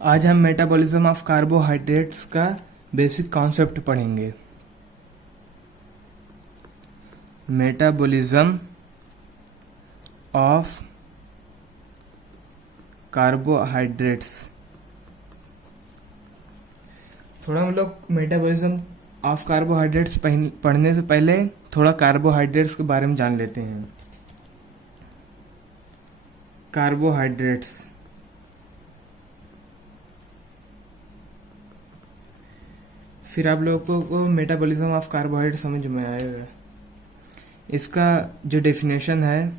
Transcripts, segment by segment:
आज हम metabolism of carbohydrates का बेसिक कॉन्सेप्ट पढ़ेंगे। Metabolism of carbohydrates. थोड़ा हम लोग मेटाबॉलिज्म ऑफ कार्बोहाइड्रेट्स पढ़ने से पहले थोड़ा कार्बोहाइड्रेट्स के बारे में जान लेते हैं। कार्बोहाइड्रेट्स फिर आप लोगों को मेटाबॉलिज्म ऑफ कार्बोहाइड्रेट समझ में आएगा। इसका जो डेफिनेशन है,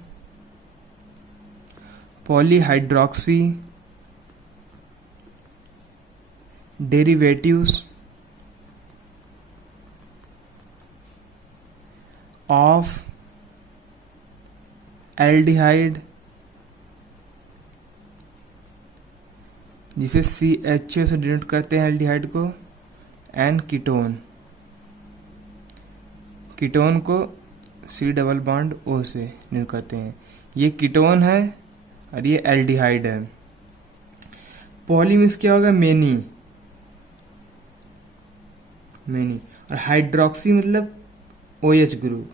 पॉलीहाइड्रोक्सी डेरिवेटिव्स ऑफ एल्डिहाइड, जिसे CHO से डिनोट करते हैं एल्डिहाइड को, एंड कीटोन, कीटोन को C डबल बॉन्ड O से डिनोट करते हैं। ये कीटोन है और ये एल्डिहाइड है। पॉली मीन्स क्या होगा? Many, many. और हाइड्रोक्सी मतलब OH ग्रुप,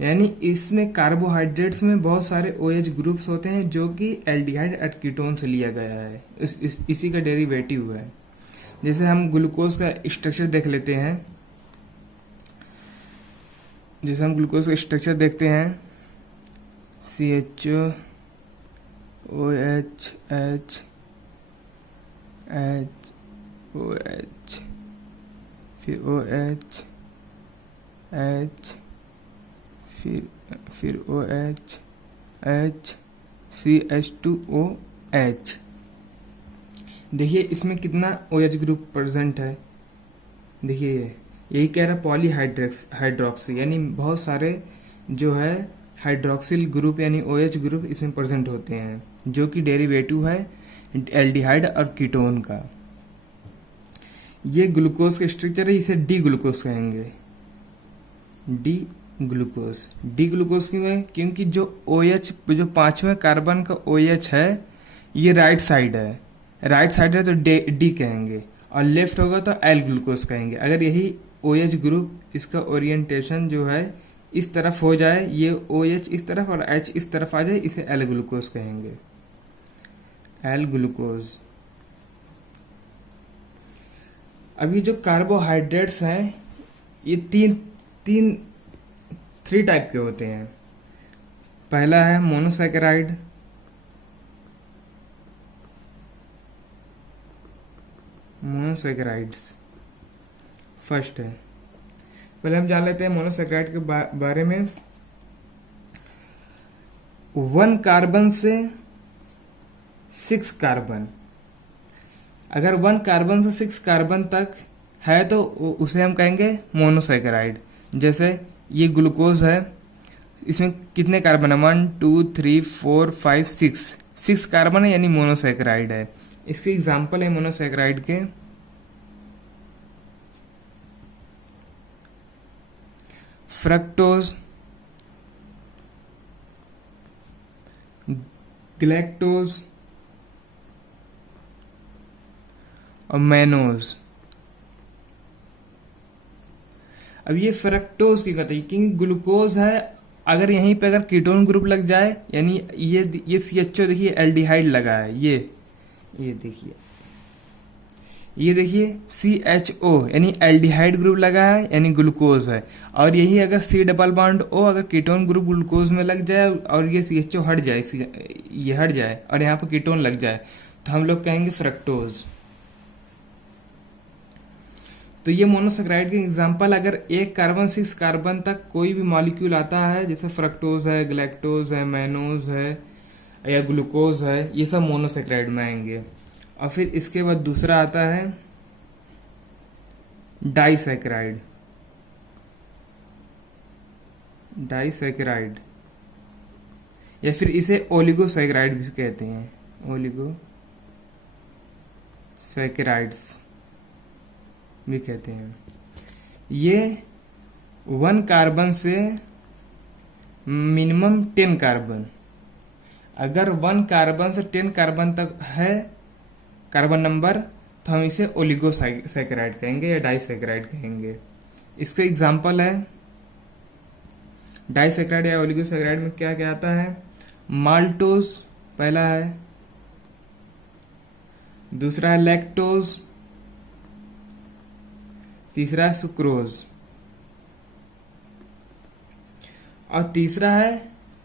यानी इसमें कार्बोहाइड्रेट्स में बहुत सारे OH ग्रुप्स होते हैं जो कि एल्डिहाइड और कीटोन से लिया गया है। इसी का डेरिवेटिव है। जैसे हम ग्लूकोज का स्ट्रक्चर देख लेते हैं, जैसे हम ग्लूकोज का स्ट्रक्चर देखते हैं, CHO OH H H OH, फिर OH H, फिर OH H CH2OH। देखिए इसमें कितना OH ग्रुप प्रेजेंट है। देखिए यही कह रहा है हाइड्रोक्सी, यानी बहुत सारे जो है हाइड्रोक्सिल ग्रुप यानी OH ग्रुप इसमें प्रेजेंट होते हैं, जो कि डेरिवेटिव है एल्डिहाइड और कीटोन का। ये ग्लूकोज का स्ट्रक्चर है, इसे डी ग्लूकोज कहेंगे। डी ग्लूकोज क्यों है? क्योंकि जो OH, जो पांचवें कार्बन का OH है, ये राइट साइड है। राइट साइड है तो डी कहेंगे, और लेफ्ट होगा तो एल ग्लूकोज कहेंगे। अगर यही OH ग्रुप, इसका ओरिएंटेशन जो है इस तरफ हो जाए, ये OH इस तरफ और H इस तरफ आ जाए, इसे एल ग्लूकोज कहेंगे। L glucose. अभी जो कार्बोहाइड्रेट्स हैं ये थ्री टाइप के होते हैं। पहला है मोनोसैकेराइड, मोनोसैकेराइड्स फर्स्ट है। पहले हम जान लेते हैं मोनोसैकेराइड के बारे में। 1 कार्बन से 6 कार्बन, अगर 1 कार्बन से 6 कार्बन तक है तो उसे हम कहेंगे मोनोसैकेराइड। जैसे ये ग्लूकोज है, इसमें कितने कार्बन है? 1 2 3 4 5 6 कार्बन है, यानी मोनोसैकेराइड है। इसके एग्जाम्पल है मोनोसैकेराइड के, फ्रक्टोज, ग्लैक्टोज और मैनोज। अब ये फ्रक्टोज की कहते हैं क्योंकि ग्लूकोज है, अगर यहीं पे अगर कीटोन ग्रुप लग जाए, यानी ये CHO देखिए एल्डिहाइड लगा है, ये देखिए CHO यानी एल्डिहाइड ग्रुप लगा है, यानी ग्लूकोज है। और यही अगर C डबल बॉन्ड O अगर कीटोन ग्रुप ग्लूकोज में लग जाए और ये CHO हट जाए, ये हट जाए और यहाँ पर कीटोन लग जाए, तो हम लोग कहेंगे फ्रक्टोज। तो ये मोनोसैकेराइड के एग्जांपल, अगर 1 कार्बन 6 कार्बन तक कोई भी मॉलिक्यूल आता है, जैसे फ्रक्टोज है, ग्लैक्टोज है, मैनोज है या ग्लूकोज है, ये सब मोनोसैकेराइड में आएंगे। और फिर इसके बाद दूसरा आता है डाइसैकेराइड, या फिर इसे ओलिगोसैकेराइड भी कहते हैं, ओलिगोसैकेराइड्स भी कहते हैं। ये 1 कार्बन से मिनिमम 10 कार्बन, अगर 1 कार्बन से 10 कार्बन तक है कार्बन नंबर, तो हम इसे ओलिगोसैकेराइड कहेंगे या डाइसैकेराइड कहेंगे। इसका एग्जाम्पल है डाइसैकेराइड या ओलिगोसैकेराइड में क्या क्या आता है। माल्टोज पहला है, दूसरा है लैक्टोज, तीसरा है सुक्रोज और तीसरा है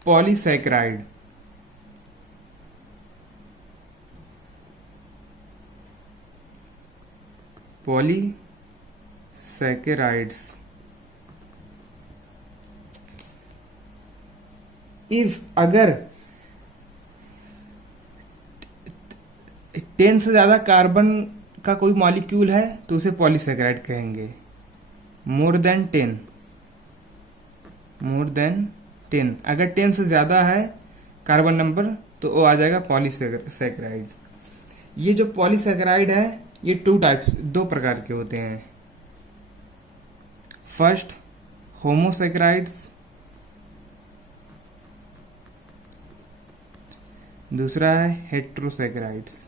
पॉलीसैकेराइड। पॉलीसैकेराइड्स। इफ अगर 10 से ज्यादा कार्बन का कोई मॉलिक्यूल है तो उसे पॉलीसैकेराइड कहेंगे। मोर देन 10, अगर 10 से ज्यादा है कार्बन नंबर तो वो आ जाएगा पॉलीसैकेराइड। ये जो पॉलीसैकेराइड है ये दो प्रकार के होते हैं। फर्स्ट होमोसैकेराइड्स, दूसरा है हेट्रोसैकेराइड्स।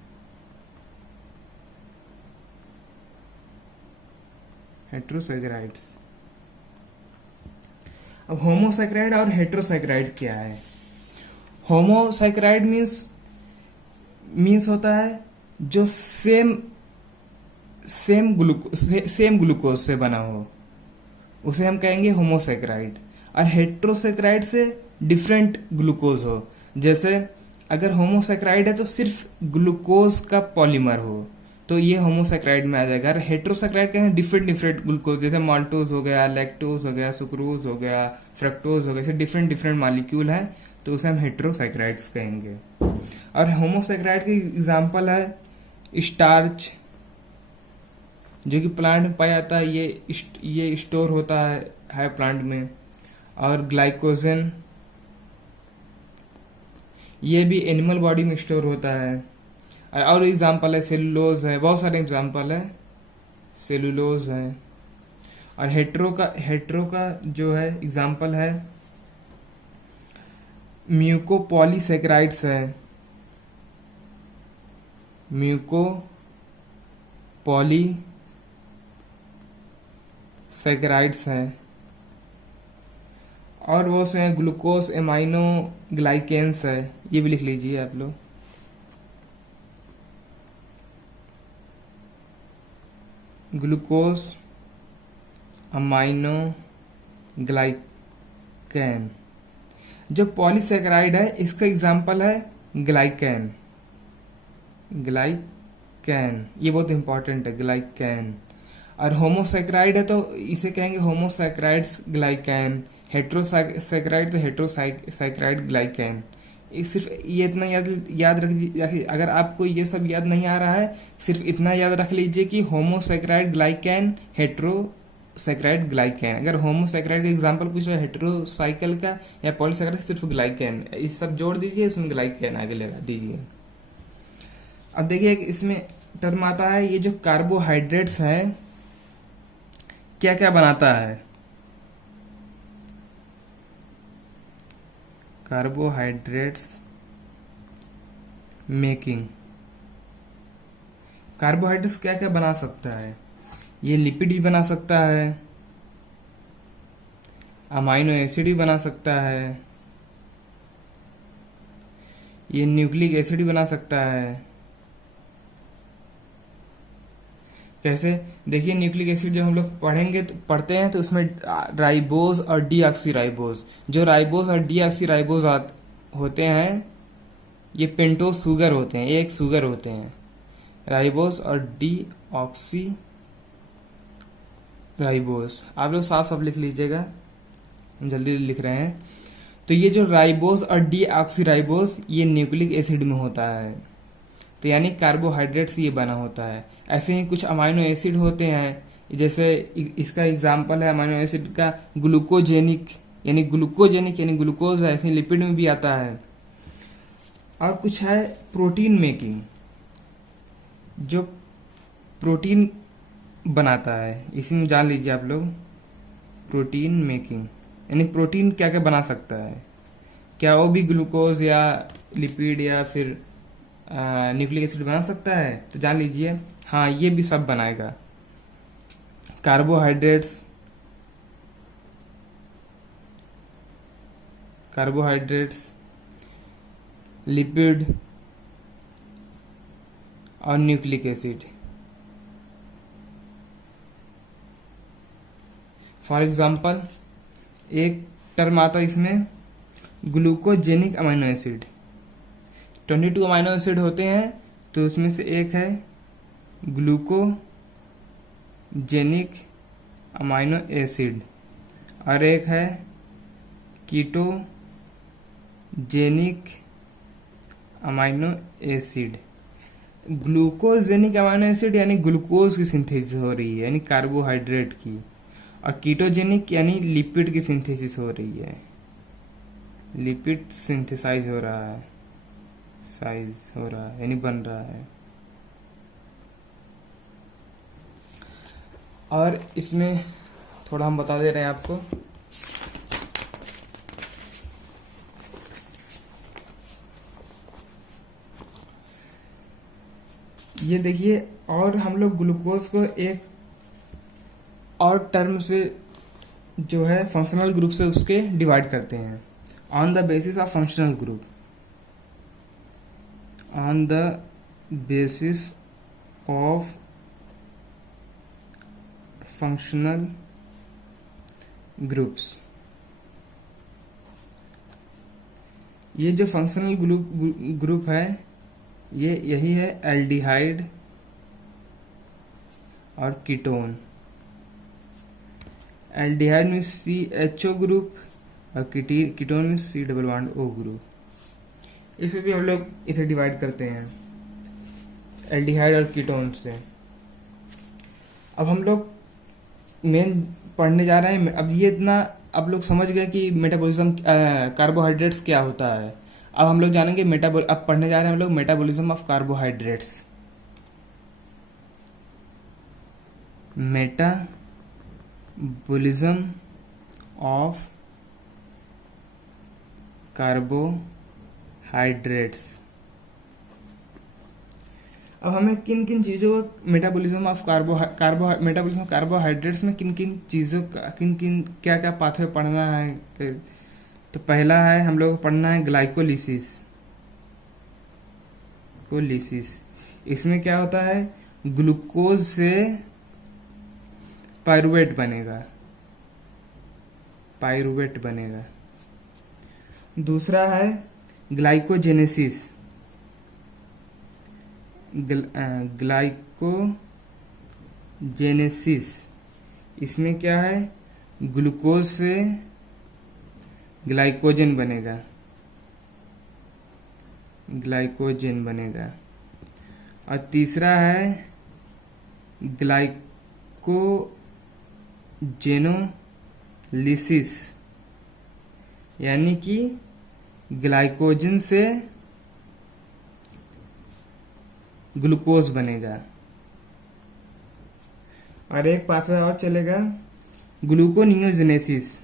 अब होमोसैकेराइड और हेट्रोसैकेराइड क्या है। होमोसैकेराइड मीन्स होता है जो सेम ग्लूकोज से बना हो, उसे हम कहेंगे होमोसैकेराइड। और हेट्रोसैकेराइड से डिफरेंट ग्लूकोज हो, जैसे अगर होमोसैकेराइड है तो सिर्फ ग्लूकोज का पॉलीमर हो तो ये होमोसैकेराइड में आ जाएगा। और हेट्रोसैकेराइड कहें डिफरेंट ग्लूकोज, जैसे माल्टोज हो गया, लैक्टोज हो गया, सुक्रोज हो गया, फ्रक्टोज हो गया, ऐसे डिफरेंट मॉलिक्यूल है तो उसे हम हेट्रोसैकेराइड्स कहेंगे। और होमोसैकेराइड की एग्जांपल है स्टार्च, जो कि प्लांट में पाया जाता है, ये स्टोर होता है प्लांट में। और ग्लाइकोजन, ये भी एनिमल बॉडी में स्टोर होता है। और एग्जांपल है सेलुलोज है, बहुत सारे एग्जांपल है, सेलुलोज है। और हेट्रो का जो है एग्जांपल है म्यूकोपॉलीसैकेराइड्स है, म्यूकोपॉलीसैकेराइड्स है। और वो से ग्लूकोज एमाइनो ग्लाइकेन्स है, ये भी लिख लीजिए आप लोग। Glucose amino glycan. जो पॉलीसैकेराइड है इसका एग्जांपल है ग्लाइकेन, ये बहुत इंपॉर्टेंट है, ग्लाइकेन। और होमोसैकेराइड है तो इसे कहेंगे होमोसैकेराइड्स ग्लाइकेन। हेट्रोसैकेराइड तो हेट्रोसैकेराइड ग्लाइकेन। सिर्फ ये इतना याद रखिए। अगर आपको ये सब याद नहीं आ रहा है, सिर्फ इतना याद रख लीजिए कि होमोसैकेराइड ग्लाइकेन, हेट्रोसैकेराइड ग्लाइकेन। अगर होमोसैकेराइड का एग्जांपल पूछ रहे हेट्रोसाइकिल का या पॉलीसैकेराइड, सिर्फ ग्लाइकेन, ये सब जोड़ दीजिए, इसमें ग्लाइकेन आगे लगा दीजिए। अब देखिए इसमें टर्म आता है, ये जो कार्बोहाइड्रेट्स है क्या क्या बनाता है। Carbohydrates making. कार्बोहाइड्रेट्स क्या क्या बना सकता है, ये लिपिड भी बना सकता है, अमाइनो एसिड भी बना सकता है, ये न्यूक्लिक एसिड भी बना सकता है। कैसे, देखिए न्यूक्लिक एसिड जब हम लोग पढ़ते हैं तो उसमें राइबोज और डीऑक्सीराइबोज, जो राइबोज और डीऑक्सीराइबोज होते हैं ये पेंटोज शुगर होते हैं, ये एक शुगर होते हैं, राइबोज और डीऑक्सीराइबोज। आप लोग साफ साफ लिख लीजिएगा, हम जल्दी लिख रहे हैं। तो ये जो राइबोज और डीऑक्सीराइबोज ये न्यूक्लिक एसिड में होता है, तो यानी कार्बोहाइड्रेट्स ये बना होता है। ऐसे ही कुछ अमाइनो एसिड होते हैं, जैसे इसका एग्जांपल है अमाइनो एसिड का ग्लूकोजेनिक यानी ग्लूकोज है, ऐसे लिपिड में भी आता है। और कुछ है प्रोटीन मेकिंग, जो प्रोटीन बनाता है, इसी में जान लीजिए आप लोग। प्रोटीन मेकिंग यानी प्रोटीन क्या क्या बना सकता है, क्या वो भी ग्लूकोज या लिपिड या फिर न्यूक्लिक एसिड बना सकता है? तो जान लीजिए, हाँ, ये भी सब बनाएगा। कार्बोहाइड्रेट्स लिपिड और न्यूक्लिक एसिड। फॉर एग्जाम्पल, एक टर्म आता है इसमें glucogenic amino acid. 22 amino acid होते हैं, तो उसमें से एक है ग्लूकोजेनिक अमीनो एसिड और एक है ketogenic amino acid. Glucogenic amino acid यानी ग्लूकोज की सिंथेसिस हो रही है, यानी कार्बोहाइड्रेट की, और कीटोजेनिक यानी लिपिड की सिंथेसिस हो रही है, लिपिड सिंथेसाइज हो रहा है, यानी बन रहा है। और इसमें थोड़ा हम बता दे रहे हैं आपको, ये देखिए, और हम लोग ग्लूकोज को एक और टर्म से जो है फंक्शनल ग्रुप से उसके डिवाइड करते हैं, on the basis of functional group, on the basis of functional groups. ये जो फंक्शनल ग्रुप है, ये यही है एल्डिहाइड और कीटोन। एल्डिहाइड में CHO ग्रुप और कीटोन में C+O ग्रुप। इसमें भी हम लोग इसे डिवाइड करते हैं एल्डिहाइड और कीटोन से। अब हम लोग मेन पढ़ने जा रहे हैं। अब ये इतना अब लोग समझ गए कि मेटाबॉलिज्म कार्बोहाइड्रेट्स क्या होता है। अब हम लोग जानेंगे अब पढ़ने जा रहे हैं हम लोग metabolism of carbohydrates. Metabolism of carbohydrates. अब हमें किन किन चीज़ों मेटाबॉलिज्म ऑफ कार्बोहाइड्रेट्स में किन किन चीज़ों का क्या क्या पाथवे पढ़ना है। तो पहला है हम लोग को पढ़ना है ग्लाइकोलिसिस। इसमें क्या होता है, ग्लूकोज से पायरुवेट बनेगा। दूसरा है ग्लाइकोजेनेसिस। ग्लाइकोजेनेसिस इसमें क्या है, ग्लूकोज से ग्लाइकोजन बनेगा। और तीसरा है ग्लाइकोजेनोलिसिस, यानी कि ग्लाइकोजन से ग्लूकोज बनेगा। और एक पाथवे और चलेगा ग्लूकोनियोजेनेसिस।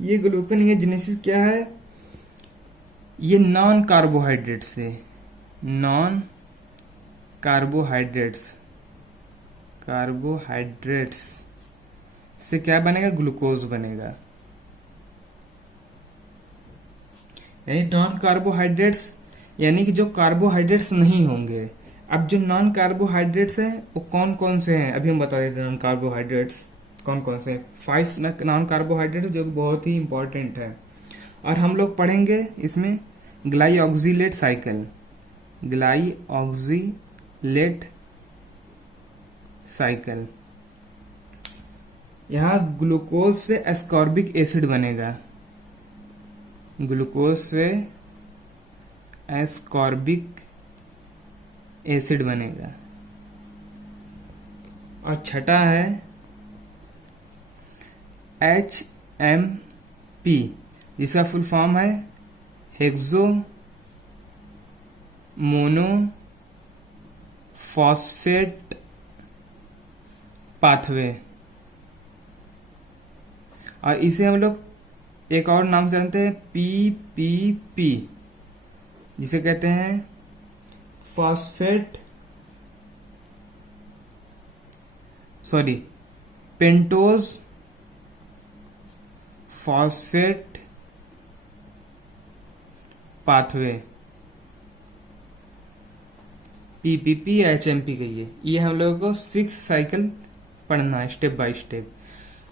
ये ग्लूकोनियोजेनेसिस क्या है, ये नॉन कार्बोहाइड्रेट्स से क्या बनेगा, ग्लूकोज बनेगा। यानी नॉन कार्बोहाइड्रेट्स यानी कि जो कार्बोहाइड्रेट्स नहीं होंगे। अब जो नॉन कार्बोहाइड्रेट्स हैं वो कौन कौन से हैं, अभी हम बता देते हैं। नॉन कार्बोहाइड्रेट्स कौन कौन से हैं, 5 नॉन कार्बोहाइड्रेट्स जो बहुत ही इंपॉर्टेंट है। और हम लोग पढ़ेंगे इसमें ग्लाइऑक्सिलेट साइकिल। यहाँ ग्लूकोज से एस्कॉर्बिक एसिड बनेगा, और छठा है HMP, जिसका फुल फॉर्म है हेक्सो मोनोफॉस्फेट पाथवे। और इसे हम लोग एक और नाम से जानते हैं, PPP, जिसे कहते हैं phosphate pentose phosphate pathway, PPP या HMP कहिए। ये हम लोगों को 6 साइकिल पढ़ना है स्टेप बाय स्टेप।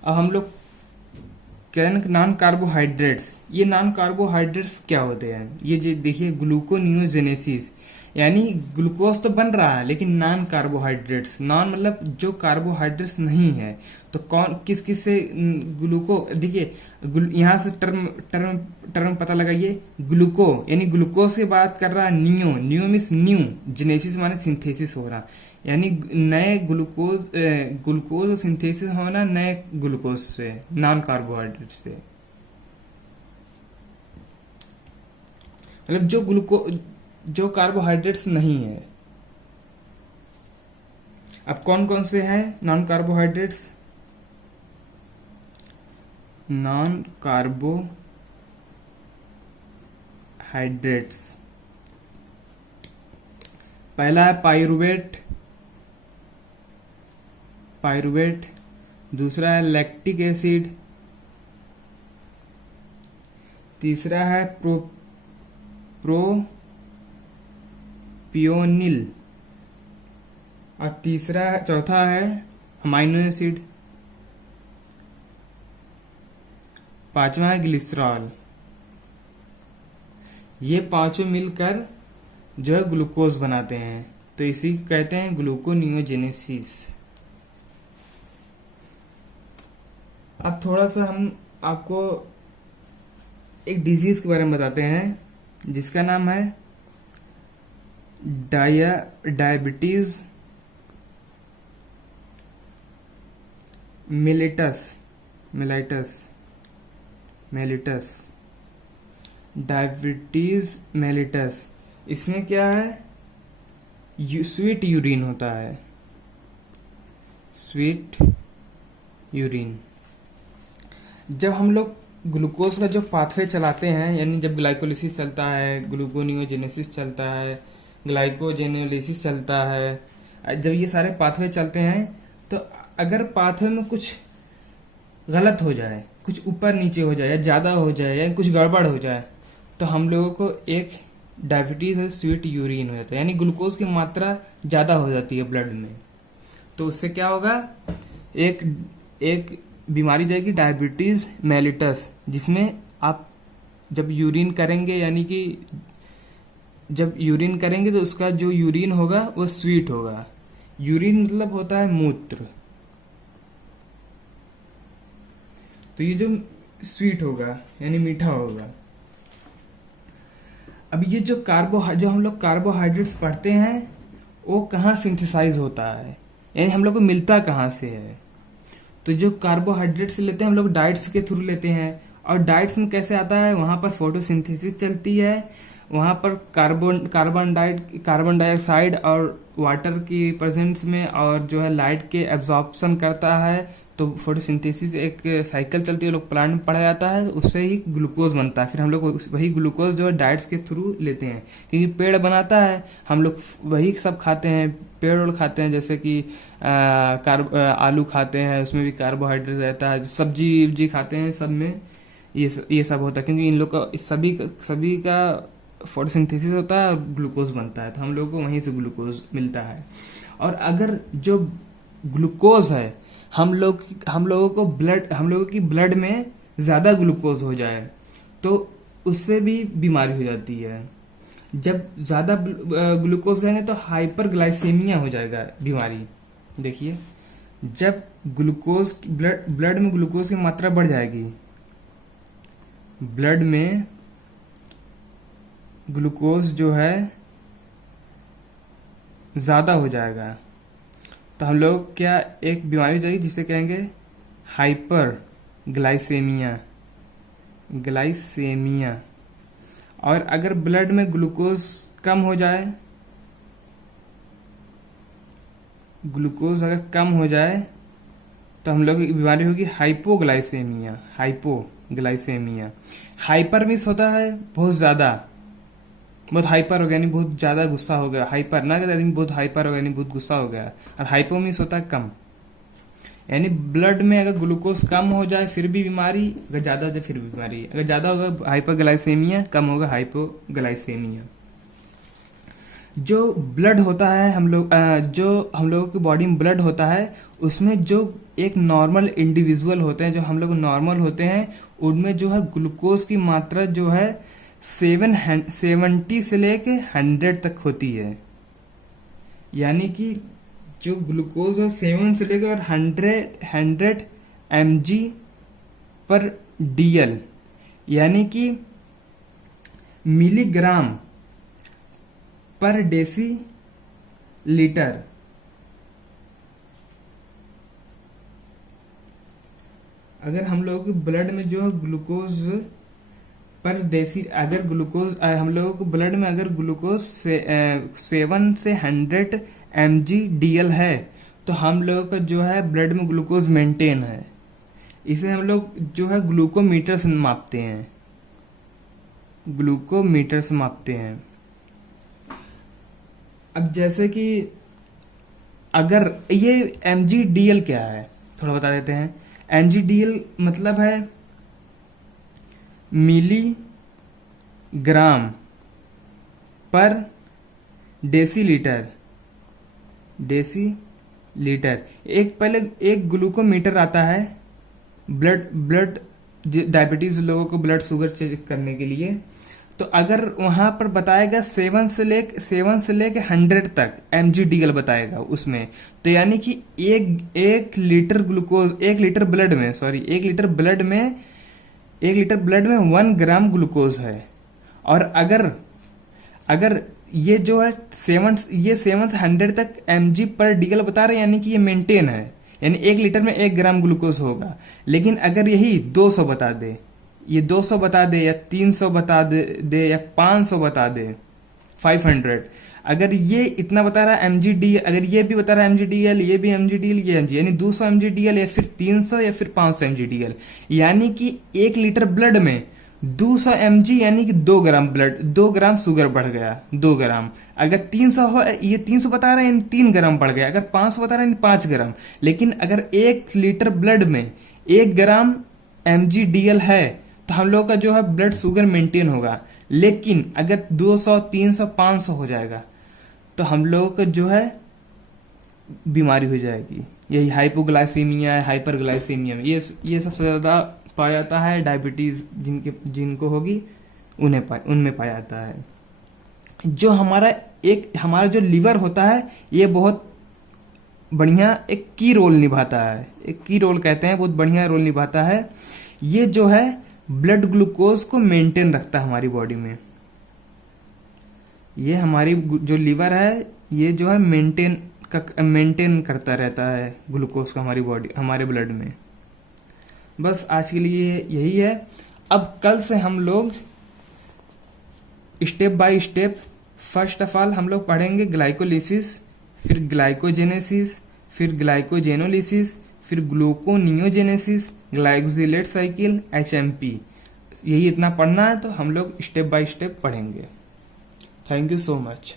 अब हम लोग नॉन कार्बोहाइड्रेट्स, ये नॉन कार्बोहाइड्रेट्स क्या होते हैं? ये जो देखिए ग्लूकोनियोजेनेसिस, यानी ग्लूकोज तो बन रहा है लेकिन नॉन कार्बोहाइड्रेट्स, नॉन मतलब जो कार्बोहाइड्रेट्स नहीं है। तो कौन किस किस से ग्लूको, देखिए यहाँ से टर्म पता लगाइए। ग्लूको यानी ग्लूकोज की बात कर रहा है, नियो मीन्स न्यू, जेनेसिस माने सिंथेसिस हो रहा, यानी नए ग्लूकोज सिंथेसिस होना नए ग्लूकोज से, नॉन कार्बोहाइड्रेट से। मतलब जो कार्बोहाइड्रेट्स नहीं है। अब कौन कौन से हैं नॉन कार्बोहाइड्रेट्स? नॉन कार्बोहाइड्रेट्स, पहला है पायरुवेट, दूसरा है लैक्टिक एसिड, तीसरा है प्रोपियोनिल, और चौथा है अमाइनो एसिड, पांचवा है ग्लिसरॉल। ये पांचों मिलकर जो है ग्लूकोज बनाते हैं, तो इसी को कहते हैं ग्लूकोनियोजेनेसिस। अब थोड़ा सा हम आपको एक डिजीज के बारे में बताते हैं जिसका नाम है डायबिटीज मेलिटस। इसमें क्या है, स्वीट यूरिन होता है, स्वीट यूरिन। जब हम लोग ग्लूकोज का जो पाथवे चलाते हैं, यानी जब ग्लाइकोलिसिस चलता है, ग्लूकोनियोजेनेसिस चलता है, ग्लाइकोजेनोलिसिस चलता है, जब ये सारे पाथवे चलते हैं, तो अगर पाथवे में कुछ गलत हो जाए, कुछ ऊपर नीचे हो जाए, या ज्यादा हो जाए, या कुछ गड़बड़ हो जाए, तो हम लोगों को एक डायबिटीज और स्वीट यूरिन हो जाता है, यानी ग्लूकोज की मात्रा ज्यादा हो जाती है ब्लड में। तो उससे क्या होगा, एक बीमारी जाएगी डायबिटीज मेलिटस, जिसमें आप जब यूरिन करेंगे, यानी कि जब यूरिन करेंगे तो उसका जो यूरिन होगा वो स्वीट होगा। यूरिन मतलब होता है मूत्र, तो ये जो स्वीट होगा यानी मीठा होगा। अब ये जो हम लोग कार्बोहाइड्रेट्स पढ़ते हैं, वो कहाँ सिंथेसाइज होता है, यानी हम लोग को मिलता कहाँ से है। तो जो कार्बोहाइड्रेट्स लेते हैं हम लोग डाइट्स के थ्रू लेते हैं, और डाइट्स में कैसे आता है, वहां पर फोटोसिंथेसिस चलती है, वहां पर कार्बन डाइऑक्साइड और वाटर की प्रेजेंस में, और जो है लाइट के एब्जॉर्प्शन करता है, तो फोटोसिंथेसिस एक साइकिल चलती है, लोग प्लांट में पढ़ा जाता है, उससे ही ग्लूकोज बनता है। फिर हम लोग वही ग्लूकोज जो है डाइट्स के थ्रू लेते हैं, क्योंकि पेड़ बनाता है, हम लोग वही सब खाते हैं, पेड़ खाते हैं, जैसे कि आलू खाते हैं, उसमें भी कार्बोहाइड्रेट रहता है, सब्जी खाते हैं, सब में ये सब होता है, क्योंकि इन लोग का सभी का फोटोसिंथेसिस होता है और ग्लूकोज बनता है, तो हम लोग को वहीं से ग्लूकोज मिलता है। और अगर जो ग्लूकोज है हम लोगों की ब्लड में ज्यादा ग्लूकोज हो जाए, तो उससे भी बीमारी हो जाती है। जब ज्यादा ग्लूकोज है तो हाइपरग्लाइसेमिया हो जाएगा बीमारी। देखिए, जब ग्लूकोज ब्लड में ग्लूकोज की मात्रा बढ़ जाएगी, ब्लड में ग्लूकोज जो है ज्यादा हो जाएगा, तो हम लोग क्या एक बीमारी हो जाएगी जिसे कहेंगे हाइपर ग्लाइसेमिया। और अगर ब्लड में ग्लूकोज कम हो जाए, ग्लूकोज अगर कम हो जाए तो हम लोग की बीमारी होगी हाइपोग्लाइसेमिया। हाइपोग्लाइसेमिया। हाइपर मीन्स होता है बहुत ज्यादा, बहुत हाइपर हो गया, यानी बहुत ज्यादा गुस्सा हो गया। हाइपर ना कहते बहुत हाइपर हो गया, यानी बहुत गुस्सा हो गया। और हाइपो मीन्स होता है कम, यानी ब्लड में अगर ग्लूकोज कम हो जाए फिर भी बीमारी, अगर ज्यादा हो जाए फिर भी बीमारी। अगर ज्यादा होगा हाइपरग्लाइसेमिया, कम होगा हाइपोग्लाइसेमिया। जो ब्लड होता है जो हम लोगों की बॉडी में ब्लड होता है, उसमें जो एक नॉर्मल इंडिविजुअल होते हैं, जो हम लोग नॉर्मल होते हैं, उनमें जो है ग्लूकोज की मात्रा जो है 70 से लेके 100 तक होती है। यानी कि जो ग्लूकोज है 7 से लेकर 100 mg पर DL, यानी कि मिलीग्राम पर डेसी लीटर। अगर हम लोगों के ब्लड में जो ग्लूकोज पर डेसी, अगर ग्लूकोज हम लोगों को ब्लड में अगर ग्लूकोज 7 से 100 mg DL है, तो हम लोगों का जो है ब्लड में ग्लूकोज मेंटेन है। इसे हम लोग जो है ग्लूकोमीटर से मापते हैं, ग्लूकोमीटर से मापते हैं। अब जैसे कि अगर ये mg/dl क्या है थोड़ा बता देते हैं। mg/dl मतलब है मिलीग्राम पर डेसीलीटर। एक पहले एक ग्लूकोमीटर आता है ब्लड डायबिटीज लोगों को ब्लड शुगर चेक करने के लिए। तो अगर वहां पर बताएगा 7 से लेके 100 तक mg/dl बताएगा उसमें, तो यानी कि एक लीटर ब्लड में 1 ग्राम ग्लूकोज है। और अगर ये जो है 7 से 100 तक mg/dl बता रहे हैं, यानी कि ये मेंटेन है, यानी 1 लीटर में 1 ग्राम ग्लूकोज होगा। लेकिन अगर यही 200 बता दे, ये 200 बता दे या 300 बता दे या 500 बता दे, 500, अगर ये इतना बता रहा है mg/dl, अगर ये भी बता रहा है mg/dl, ये भी mg/dl, ये mg, यानी 200 mg/dl या फिर 300 या फिर 500 mg/dl, यानी कि 1 लीटर ब्लड में 200 mg, यानी कि 2 ग्राम शुगर बढ़ गया, 2 ग्राम। अगर 300 हो, ये 300 बता रहा है, यानी 3 ग्राम बढ़ गया। अगर 500 बता रहा है, यानी 5 ग्राम। लेकिन अगर 1 लीटर ब्लड में 1 ग्राम mg/dl है, तो हम लोग का जो है ब्लड शुगर मेंटेन होगा। लेकिन अगर 200, 300, 500 हो जाएगा, तो हम लोगों का जो है बीमारी हो जाएगी। यही हाइपोग्लाइसीमिया, हाइपरग्लाइसीमिया, ये सबसे ज्यादा पाया जाता है डायबिटीज जिनको होगी उनमें पाया जाता है। जो हमारा जो लिवर होता है, ये बहुत बढ़िया एक की रोल निभाता है, एक की रोल कहते हैं, बहुत बढ़िया रोल निभाता है। ये जो है ब्लड ग्लूकोज को मेंटेन रखता है हमारी बॉडी में। ये हमारी जो लिवर है, ये जो है मेंटेन करता रहता है ग्लूकोज का हमारे ब्लड में। बस आज के लिए यही है। अब कल से हम लोग step by step, first of all हम लोग पढ़ेंगे ग्लाइकोलिसिस, फिर ग्लाइकोजेनेसिस, फिर ग्लाइकोजेनोलिसिस, फिर ग्लूकोनियोजेनेसिस, ग्लाइकोजिलेट साइकिल, HMP। यही इतना पढ़ना है, तो हम लोग स्टेप बाय स्टेप पढ़ेंगे। Thank you so much.